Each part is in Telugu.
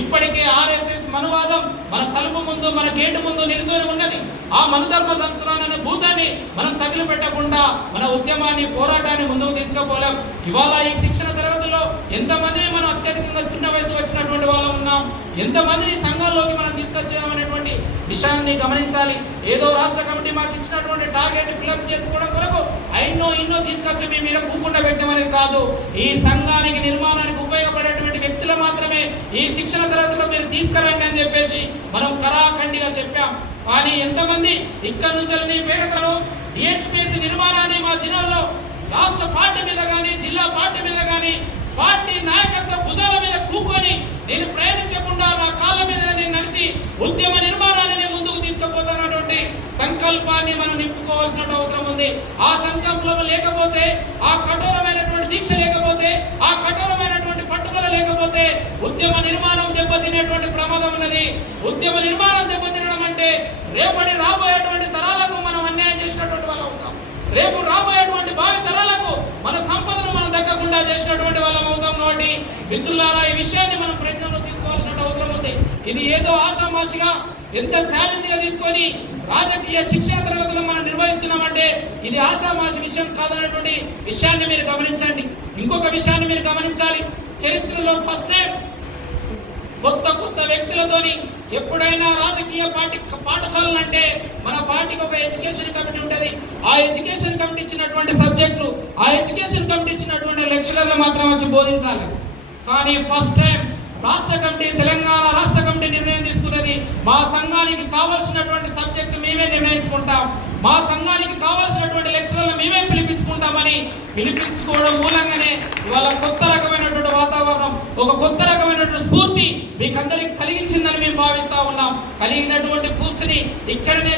ఇప్పటికే ఆర్ఎస్ఎస్ మనువాదం మన తలుపు ముందు మన గేటు ముందు నిలుసుకొని ఉన్నది. ఆ మనుధర్మ తంత్రాన్ని భూతాన్ని మనం తగిలిపెట్టకుండా మన ఉద్యమాన్ని పోరాటాన్ని ముందుకు తీసుకుపోలేం. ఇవాళ ఈ శిక్షణ తరగతుల్లో ఎంతమందిని మనం అత్యధికంగా చిన్న వయసు వచ్చినటువంటి వాళ్ళం ఉన్నాం, ఎంతమందిని సంఘాల్లోకి మనం తీసుకొచ్చామనేటువంటి విషయాన్ని గమనించాలి. ఏదో రాష్ట్ర కమిటీ మాకు ఇచ్చినటువంటి టార్గెట్ ఫిలప్ చేసుకోవడం కొరకు ఇన్నో తీసుకొచ్చి మీ మీద కూకుండా పెట్టమనేది కాదు. ఈ సంఘానికి నిర్మాణానికి ఉపయోగపడేటువంటి వ్యక్తులు మాత్రమే ఈ శిక్షణ తరగతిలో మీరు తీసుకురండి అని చెప్పేసి మనం కరాఖండిగా చెప్పాం. కానీ ఎంతమంది ఇక్కడ నుంచి పేదలు డిహెచ్పిఎస్సి నిర్మాణాన్ని మా జిల్లాలో రాష్ట్ర పార్టీ మీద కానీ జిల్లా పార్టీ మీద కానీ పార్టీ నాయకత్వ భుజాల మీద కూకొని నేను ప్రయాణించకుండా నా కాళ్ళ మీద నేను నడిచి ఉద్యమ నిర్మాణాన్ని ముందుకు తీసుకుపోతున్నటువంటి సంకల్పాన్ని మనం నింపుకోవాల్సిన అవసరం ఉంది. ఆ సంకల్పం లేకపోతే, ఆ కఠోరమైనటువంటి దీక్ష లేకపోతే, ఆ కఠోరమైనటువంటి పట్టుదల లేకపోతే ఉద్యమ నిర్మాణం దెబ్బతినేటువంటి ప్రమాదం ఉన్నది. ఉద్యమ నిర్మాణం దెబ్బతినడం అంటే రేపటి రాబోయేటువంటి తరాలకు మనం అన్యాయం చేసినటువంటి వాళ్ళం అవుతాం. రేపు రాబోయేటువంటి భావి తరాలకు మన సంపదను మనం దక్కకుండా చేసినటువంటి వాళ్ళం అవుతాం. కాబట్టి మిత్రులారా, ఈ విషయాన్ని మనం ప్రయత్నంలో తీసుకోవాల్సిన అవసరం ఉంది. ఇది ఏదో ఆషామాషిగా ఎంత ఛాలెంజ్గా తీసుకొని రాజకీయ శిక్షణ తరగతులు మనం నిర్వహిస్తున్నామంటే ఇది ఆషామాషి విషయం కాదన్నటువంటి విషయాన్ని మీరు గమనించండి. ఇంకొక విషయాన్ని మీరు గమనించాలి. చరిత్రలో ఫస్ట్ టైం కొత్త వ్యక్తులతోని ఎప్పుడైనా రాజకీయ పాఠశాలలు అంటే మన పార్టీకి ఒక ఎడ్యుకేషన్ కమిటీ ఉంటుంది. ఆ ఎడ్యుకేషన్ కమిటీ ఇచ్చినటువంటి సబ్జెక్టులు, ఆ ఎడ్యుకేషన్ కమిటీ ఇచ్చినటువంటి లెక్చరర్లు మాత్రం వచ్చి బోధించాలి. కానీ ఫస్ట్ టైం రాష్ట్ర కమిటీ, తెలంగాణ రాష్ట్ర కమిటీ నిర్ణయం తీసుకున్నది మా సంఘానికి కావాల్సినటువంటి సబ్జెక్టు మేమే నిర్ణయించుకుంటాం, మా సంఘానికి కావాల్సినటువంటి లెక్చరర్లు మేమే పిలిపించుకోవడం మూలంగానే ఇవాళ కొత్త రకమైనటువంటి వాతావరణం, ఒక కొత్త రకమైనటువంటి స్ఫూర్తి మీకందరికి కలిగించిందని మేము భావిస్తా ఉన్నాం. కలిగినటువంటి స్ఫూర్తిని ఇక్కడనే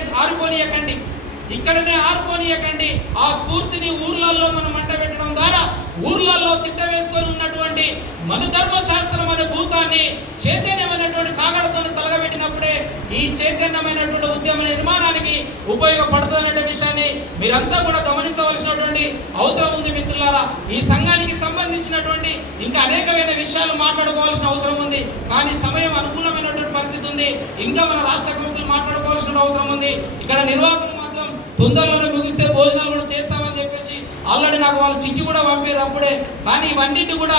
ఆరుకోనియకండి. ఆ స్ఫూర్తిని ఊర్లలో మనం మంట పెట్టడం ద్వారా ఊర్లలో తిట్ట వేసుకొని ఉన్నటువంటి మనుధర్మ శాస్త్రం అనే భూతాన్ని చైతన్యమైనటువంటి కాగడతో తలగబెట్టినప్పుడే ఈ చైతన్యమైనటువంటి ఉద్యమ నిర్మాణానికి ఉపయోగపడుతుందనే విషయాన్ని మీరంతా కూడా గమనించవలసినటువంటి అవసరం ఉంది. మిత్రులారా, ఈ సంఘానికి సంబంధించినటువంటి ఇంకా అనేకమైన విషయాలు మాట్లాడుకోవాల్సిన అవసరం ఉంది. కానీ సమయం అనుకూలమైనటువంటి పరిస్థితి ఉంది. ఇంకా మన రాష్ట్ర కౌన్సిల్ మాట్లాడుకోవాల్సిన అవసరం ఉంది. ఇక్కడ నిర్వాహకులు మాత్రం తొందరలోనే ముగిస్తే భోజనాలు కూడా చేస్తామని చెప్పేసి ఆల్రెడీ నాకు వాళ్ళు చిట్టి కూడా పంపారు అప్పుడే. కానీ ఇవన్నిటి కూడా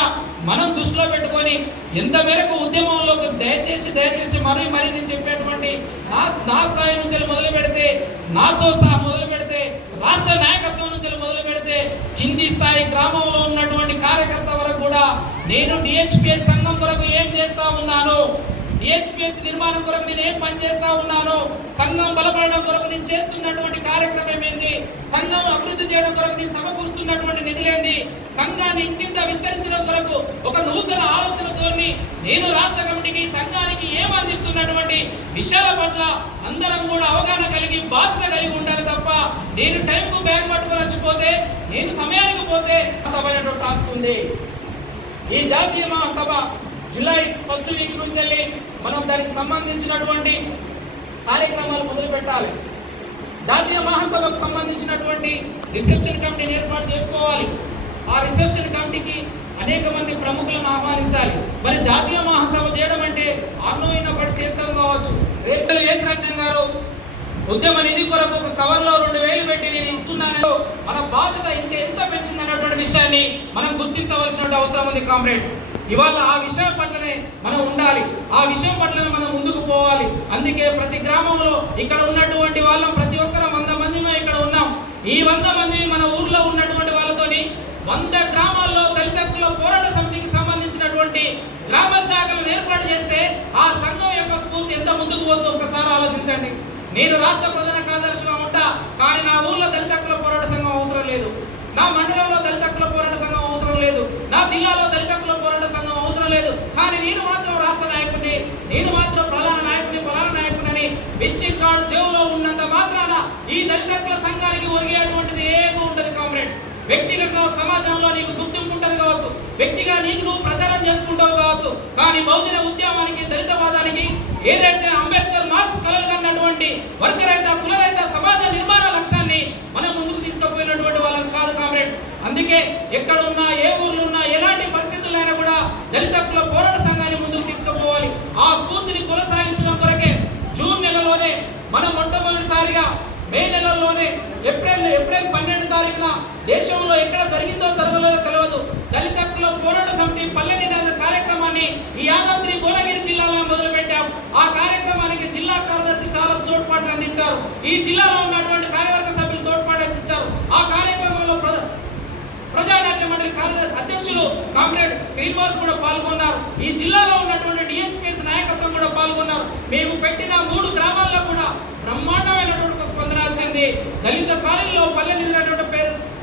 మనం దృష్టిలో పెట్టుకొని ఎంత మేరకు ఉద్యమంలోకి దయచేసి మరీ నేను చెప్పేటువంటి నా స్థాయి నుంచి మొదలు పెడితే, నాతో మొదలు పెడితే, రాష్ట్ర నాయకత్వం నుంచి మొదలు పెడితే, కింది స్థాయి గ్రామంలో ఉన్నటువంటి కార్యకర్త వరకు కూడా నేను డిహెచ్పిఎస్ సంఘం కొరకు ఏం చేస్తా ఉన్నాను, డిహెచ్పిఎస్ నిర్మాణం కొరకు నేను ఏం పని చేస్తా ఉన్నాను, సంఘం బలపడడం కొరకు నేను చేస్తున్నటువంటి కార్యక్రమం ఏంది, సంఘం అభివృద్ధి చేయడం కొరకు నేను సమకూరుస్తున్నటువంటి నిధులేంది, సంఘాన్ని ఇంకింత విస్తరించడం కొరకు ఒక నూతన ఆలోచనతో నేను రాష్ట్ర కమిటీకి సంఘానికి ఏం అందిస్తున్నటువంటి విషయాల పట్ల అందరం కూడా అవగాహన కలిగి బాధ్యత కలిగి ఉండాలి తప్ప నేను టైంకు బ్యాగ్ పట్టుకొని వచ్చిపోతే, నేను సమయానికి పోతే సభ అనేటువంటి టాస్క్ ఉంది. ఈ జాతీయ మహాసభ జూలై ఫస్ట్ వీక్ నుంచి వెళ్ళి మనం దానికి సంబంధించినటువంటి కార్యక్రమాలు మొదలు పెట్టాలి. జాతీయ మహాసభకు సంబంధించినటువంటి రిసెప్షన్ కమిటీని ఏర్పాటు చేసుకోవాలి. ఆ రిసెప్షన్ కమిటీకి అనేక మంది ప్రముఖులను ఆహ్వానించాలి. మరి జాతీయ మహాసభ చేయడం అంటే అన్నోయినప్పటి చేస్తాం కావచ్చు. రేపు ఏసరత్నం గారు ఉద్యమ నిధి కొరకు ఒక కవర్లో 2000 పెట్టి నేను ఇస్తున్నాను, మన బాధ్యత ఇంకా ఎంత పెంచింది అన్నటువంటి విషయాన్ని మనం గుర్తించవలసిన అవసరం ఉంది కామ్రేడ్స్. ఇవాళ ఆ విషయం పట్లనే మనం ఉండాలి, ఆ విషయం పట్లనే మనం ముందుకు పోవాలి. అందుకే ప్రతి గ్రామంలో ఇక్కడ ఉన్నటువంటి వాళ్ళం ప్రతి ఒక్కరు 100 మంది ఇక్కడ ఉన్నాం. ఈ 100 మంది మన ఊర్లో ఉన్నటువంటి వాళ్ళతోని 100 గ్రామాల్లో దళిత హక్కుల పోరాట సమితికి సంబంధించినటువంటి గ్రామ శాఖలను ఏర్పాటు చేస్తే ఆ సంఘం యొక్క స్ఫూర్తి ఎంత ముందుకు పోతుందో ఒకసారి ఆలోచించండి. నేను రాష్ట్ర ప్రధాన కార్యదర్శిగా ఉంటా, కానీ నా ఊర్లో దళిత హక్కుల పోరాట సంఘం అవసరం లేదు, నా మండలంలో దళిత హక్కుల పోరాట సంఘం అవసరం లేదు, నా జిల్లాలో దళిత హక్కుల పోరాట సంఘం అవసరం లేదు. కానీ నేను మాత్రం రాష్ట్ర నాయకుడిని, నేను మాత్రం ప్రధాన నాయకుడిని అని విజిటింగ్ కార్డు జేబులో ఉన్నంత మాత్రాన ఈ దళిత హక్కుల సంఘానికి ఒరిగేటువంటిది ఏమీ ఉండదు కామ్రేడ్స్. వ్యక్తిగత సమాజంలో నీకు గుర్తింపు ఉంటుంది కావచ్చు, వ్యక్తిగా నీకు నువ్వు ప్రచారం చేసుకుంటావు కావచ్చు, కానీ బహుజన ఉద్యమానికి, దళితవాదానికి ఏదైతే అంబేద్కర్ మార్క్స్ కలగన్నటువంటి వర్గరహిత కులరహిత సమాజ నిర్మాణ లక్ష్యాన్ని మనం ముందుకు తీసుకుపోయినటువంటి వాళ్ళని కాదు కామ్రేడ్స్. అందుకే ఎక్కడున్నా, ఏ ఊర్లో ఉన్నా, ఎలాంటి పరిస్థితులైనా కూడా దళిత హక్కుల పోరాట సంఘాన్ని ముందుకు తీసుకుపోవాలి. ఆ స్ఫూర్తిని కొనసాగించడం కొరకే జూన్ నెలలోనే మనం మొట్టమొదటిసారిగా మే నెలలోనే ఏప్రిల్ 12 తారీఖున దేశంలో ఎక్కడ జరిగిందో జరగలేదో తెలియదు దళిత హక్కుల పోరాట సమితి పల్లె నినాద కార్యక్రమాన్ని ఈ యాదాద్రి భువనగిరి జిల్లాలో మొదలుపెట్టాం. ఆ కార్యక్రమానికి జిల్లా కార్యదర్శి చాలా తోడ్పాటు అందించారు. ఈ జిల్లాలో ఉన్నటువంటి కార్యవర్గ సభ్యులు తోడ్పాటు అందించారు. ఆ కార్యక్రమంలో ప్రజానాట్య మండలి కార్యదర్శి అధ్యక్షులు కామ్రేడ్ శ్రీనివాస్ కూడా పాల్గొన్నారు. ఈ జిల్లాలో ఉన్నటువంటి డిహెచ్పిఎస్ నాయకత్వం కూడా పాల్గొన్నారు. మేము పెట్టిన 3 గ్రామాల్లో కూడా బ్రహ్మాండమైనటువంటి స్పందన వచ్చింది. దళిత కాలనీలో పల్లె నిధులైనటువంటి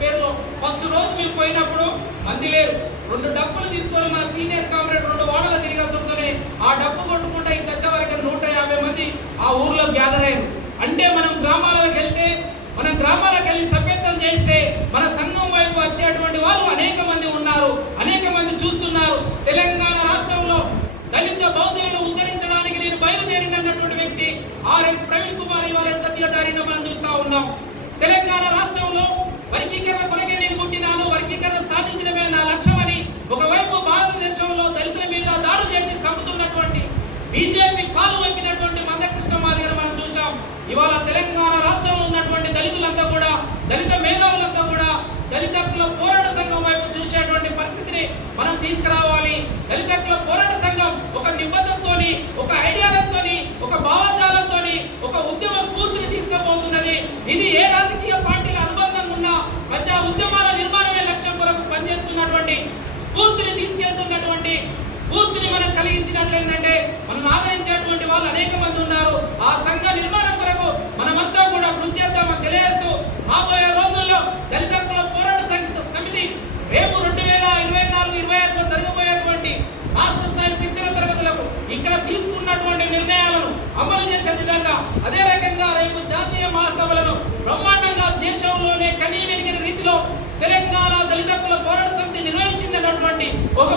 పేరులో ఫస్ట్ రోజు మేము పోయినప్పుడు మంది లేరు. 2 డప్పులు తీసుకొని మన సీనియర్ కామ్రేడ్ 2 వాడల తిరిగొస్తుంటేనే ఆ డప్పు కొట్టుకుంటే ఇంత వచ్చే వరకు 150 మంది ఆ ఊర్లో గ్యాదర్ అయ్యారు. అంటే మనం గ్రామాలకు వెళ్ళి సభ్యత్వం చేస్తే మన సంఘం వైపు వచ్చేటువంటి వాళ్ళు అనేక మంది ఉన్నారు, అనేక మంది చూస్తున్నారు. తెలంగాణ రాష్ట్రంలో దళిత బహుజనులను ఉద్ధరించడానికి నేను బయలుదేరినటువంటి వ్యక్తి ఆర్ఎస్ ప్రవీణ్ కుమార్ ఇవాళ ఎంత దిగజారిన మనం చూస్తా ఉన్నాం. తెలంగాణ రాష్ట్రంలో వర్గీకరణ కొరకే నేను పుట్టినాను, వర్గీకరణ సాధించడమే నా లక్ష్యమని ఒకవైపు భారతదేశంలో దళితుల మీద దాడు చేసి చంపుతున్నటువంటి బీజేపీ కాలు వైపినటువంటి మందకృష్ణ మాదిగను మనం చూసాం. ఇవాళ తెలంగాణ రాష్ట్రంలో ఉన్నటువంటి దళితులంతా కూడా, దళిత మేధావులంతా కూడా దళిత హక్కుల పోరాట సంఘం వైపు చూసేటువంటి పరిస్థితిని మనం తీసుకురావాలి. దళిత హక్కుల పోరాట సంఘం ఒక నిబద్ధతతోని, ఒక ఐడియాలతోని, ఒక భావజాలంతోని, ఒక ఉద్యమ స్ఫూర్తిని తీసుకుపోతున్నది. ఇది ఏ రాజకీయ పార్టీల అనుబంధంగా ఉన్న ప్రజా ఉద్యమాల నిర్మాణమే లక్ష్యం కొరకు పనిచేస్తున్నటువంటి స్ఫూర్తిని తీసుకెళ్తున్నటువంటి స్ఫూర్తిని మనం కలిగించినట్లయిందంటే మనం ఆదరించేటువంటి వాళ్ళు అనేక మంది ఉన్నారు. ఆ సంఘ నిర్మాణం కొరకు మనమంతా కూడా కృషి చేద్దామని తెలియజేస్తూ రాబోయే రోజుల్లో దళిత హక్కుల పోరాట సమితి రేపు 2024-25లో జరగబోయేటువంటి రాష్ట్ర స్థాయి శిక్షణ తరగతులకు ఇక్కడ తీసుకున్నటువంటి నిర్ణయాలను అమలు చేసే విధంగా, అదే రకంగా రేపు జాతీయ మహాసభలను బ్రహ్మాండంగా దేశంలోనే కనీవెనిగిన రీతిలో తెలంగాణ దళిత హక్కుల పోరాట సమితి నిర్వహించిందన్నటువంటి ఒక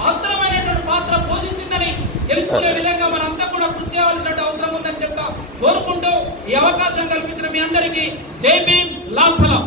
భద్రమైనటువంటి పాత్ర పోషించిందని తెలుసుకునే విధంగా మనంతా కూడా కృషి చేయవలసిన అవసరం ఉందని చెప్తా కోరుకుంటూ ఈ అవకాశం కల్పించిన మీ అందరికీ జై భీమ్, లాల్ సలాం.